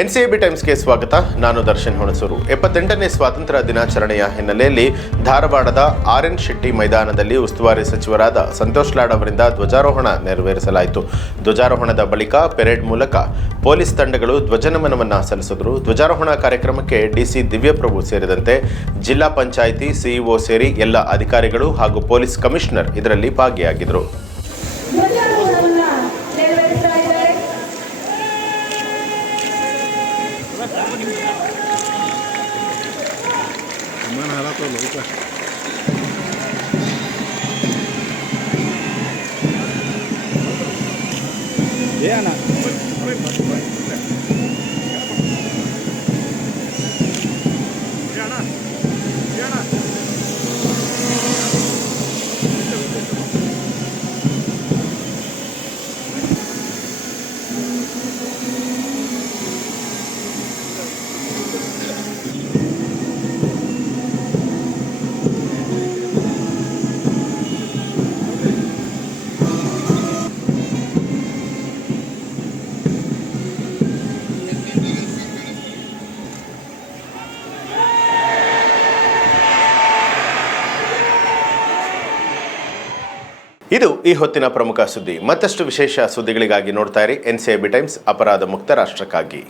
ಎನ್ಸಿಎಬಿ ಟೈಮ್ಸ್ಗೆ ಸ್ವಾಗತ. ನಾನು ದರ್ಶನ್ ಹುಣಸೂರು. 78ನೇ ಸ್ವಾತಂತ್ರ್ಯ ದಿನಾಚರಣೆಯ ಹಿನ್ನೆಲೆಯಲ್ಲಿ ಧಾರವಾಡದ ಆರ್.ಎನ್. ಶೆಟ್ಟಿ ಮೈದಾನದಲ್ಲಿ ಉಸ್ತುವಾರಿ ಸಚಿವರಾದ ಸಂತೋಷ್ ಲಾಡ್ ಅವರಿಂದ ಧ್ವಜಾರೋಹಣ ನೆರವೇರಿಸಲಾಯಿತು. ಧ್ವಜಾರೋಹಣದ ಬಳಿಕ ಪೆರೇಡ್ ಮೂಲಕ ಪೊಲೀಸ್ ತಂಡಗಳು ಧ್ವಜನಮನವನ್ನು ಸಲ್ಲಿಸಿದರು. ಧ್ವಜಾರೋಹಣ ಕಾರ್ಯಕ್ರಮಕ್ಕೆ ಡಿಸಿ ದಿವ್ಯಪ್ರಭು ಸೇರಿದಂತೆ ಜಿಲ್ಲಾ ಪಂಚಾಯಿತಿ ಸಿಇಒ ಸೇರಿ ಎಲ್ಲ ಅಧಿಕಾರಿಗಳು ಹಾಗೂ ಪೊಲೀಸ್ ಕಮಿಷನರ್ ಇದರಲ್ಲಿ ಭಾಗಿಯಾಗಿದ್ದರು. ಇದು ಈ ಹೊತ್ತಿನ ಪ್ರಮುಖ ಸುದ್ದಿ. ಮತ್ತಷ್ಟು ವಿಶೇಷ ಸುದ್ದಿಗಳಿಗಾಗಿ ನೋಡ್ತಾ ಇರಿ ಎನ್ಸಿಎಬಿ ಟೈಮ್ಸ್, ಅಪರಾಧ ಮುಕ್ತ ರಾಷ್ಟ್ರಕ್ಕಾಗಿ.